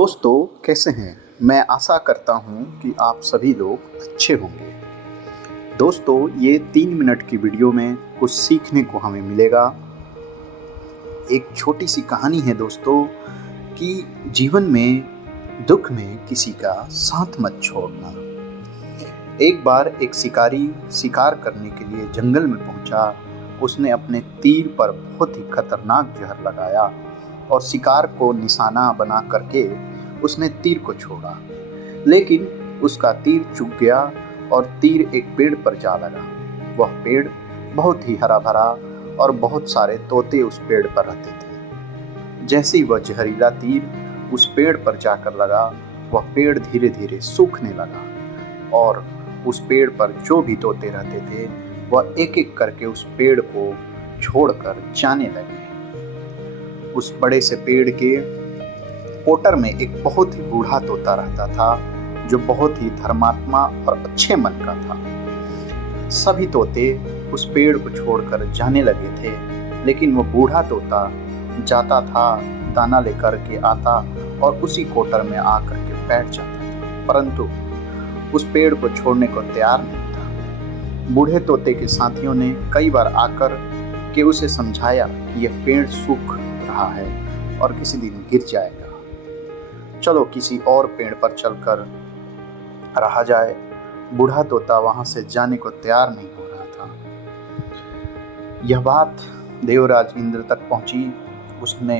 दोस्तों, कैसे हैं? मैं आशा करता हूँ कि आप सभी लोग अच्छे होंगे। दोस्तों, ये 3 मिनट की वीडियो में कुछ सीखने को हमें मिलेगा। एक छोटी सी कहानी है दोस्तों कि जीवन में दुख में किसी का साथ मत छोड़ना। एक बार एक शिकारी शिकार करने के लिए जंगल में पहुंचा। उसने अपने तीर पर बहुत ही खतरनाक जहर लगाया और शिकार को निशाना बना करके उसने तीर को छोड़ा। लेकिन उसका तीर चूक गया और तीर एक पेड़ पर जा लगा। वह पेड़ बहुत ही हरा भरा और बहुत सारे तोते उस पेड़ पर रहते थे। जैसे ही वह जहरीला तीर उस पेड़ पर जाकर लगा, वह पेड़ धीरे धीरे सूखने लगा और उस पेड़ पर जो भी तोते रहते थे वह एक एक करके उस पेड़ को छोड़कर जाने लगे। उस बड़े से पेड़ के कोटर में एक बहुत ही बूढ़ा तोता रहता था जो बहुत ही धर्मात्मा और अच्छे मन का था। सभी तोते उस पेड़ को छोड़कर जाने लगे थे, लेकिन वो बूढ़ा तोता जाता था, दाना लेकर के आता और उसी कोटर में आकर के बैठ जाता था, परंतु उस पेड़ को छोड़ने को तैयार नहीं था। बूढ़े तोते के साथियों ने कई बार आकर के उसे समझाया कि यह पेड़ सूख रहा है और किसी दिन गिर जाएगा, चलो किसी और पेड़ पर चलकर रहा जाए। बूढ़ा तोता वहां से जाने को तैयार नहीं हो रहा था। यह बात देवराज इंद्र तक पहुंची। उसने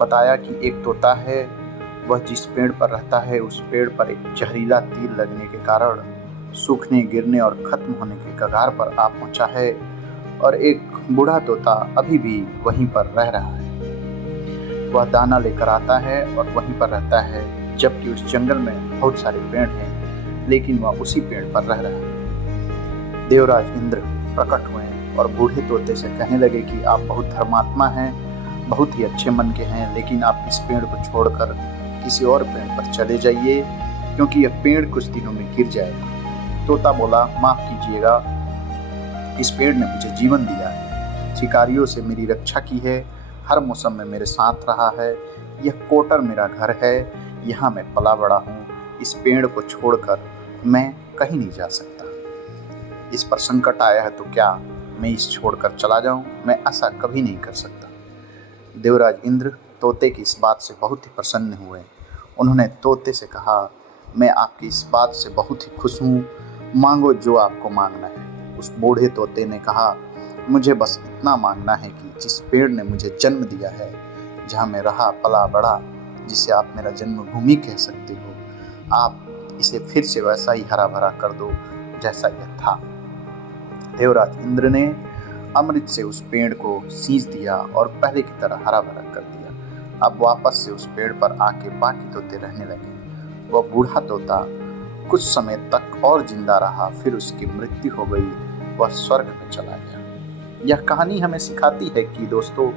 बताया कि एक तोता है, वह जिस पेड़ पर रहता है उस पेड़ पर एक जहरीला तीर लगने के कारण सूखने, गिरने और खत्म होने के कगार पर आ पहुंचा है और एक बूढ़ा तोता अभी भी वहीं पर रह रहा है। वह दाना लेकर आता है और वहीं पर रहता है, जबकि उस जंगल में बहुत सारे पेड़ हैं, लेकिन वह उसी पेड़ पर रह रहा है। देवराज इंद्र प्रकट हुए और बूढ़े तोते से कहने लगे कि आप बहुत धर्मात्मा हैं, बहुत ही अच्छे मन के हैं, लेकिन आप इस पेड़ को छोड़कर किसी और पेड़ पर चले जाइए, क्योंकि यह पेड़ कुछ दिनों में गिर जाएगा। तोता बोला, माफ कीजिएगा, इस पेड़ ने मुझे जीवन दिया है, शिकारियों से मेरी रक्षा की है, हर मौसम में मेरे साथ रहा है, यह कोटर मेरा घर है, यहाँ मैं पला बड़ा हूँ, इस पेड़ को छोड़कर मैं कहीं नहीं जा सकता। इस पर संकट आया है तो क्या मैं इस छोड़कर चला जाऊँ? मैं ऐसा कभी नहीं कर सकता। देवराज इंद्र तोते की इस बात से बहुत ही प्रसन्न हुए। उन्होंने तोते से कहा, मैं आपकी इस बात से बहुत ही खुश हूँ, मांगो जो आपको मांगना है। उस बूढ़े तोते ने कहा, मुझे बस इतना मांगना है कि जिस पेड़ ने मुझे जन्म दिया है, जहाँ मैं रहा पला बड़ा, जिसे आप मेरा जन्मभूमि कह सकते हो, आप इसे फिर से वैसा ही हरा भरा कर दो जैसा यह था। देवराज इंद्र ने अमृत से उस पेड़ को सींच दिया और पहले की तरह हरा भरा कर दिया। अब वापस से उस पेड़ पर आके बाकी तोते रहने लगे। वह बूढ़ा तोता कुछ समय तक और जिंदा रहा, फिर उसकी मृत्यु हो गई, वह स्वर्ग में चला गया। यह कहानी हमें सिखाती है कि दोस्तों,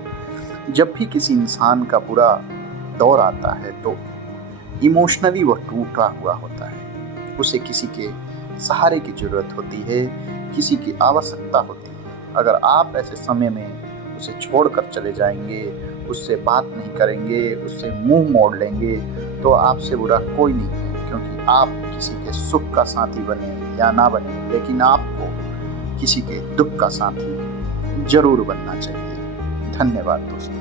जब भी किसी इंसान का बुरा दौर आता है तो इमोशनली वह टूटा हुआ होता है, उसे किसी के सहारे की जरूरत होती है, किसी की आवश्यकता होती है। अगर आप ऐसे समय में उसे छोड़कर चले जाएंगे, उससे बात नहीं करेंगे, उससे मुंह मोड़ लेंगे, तो आपसे बुरा कोई नहीं है, क्योंकि आप किसी के सुख का साथी बने या ना बने, लेकिन आपको किसी के दुख का साथी जरूर बनना चाहिए। धन्यवाद दोस्तों।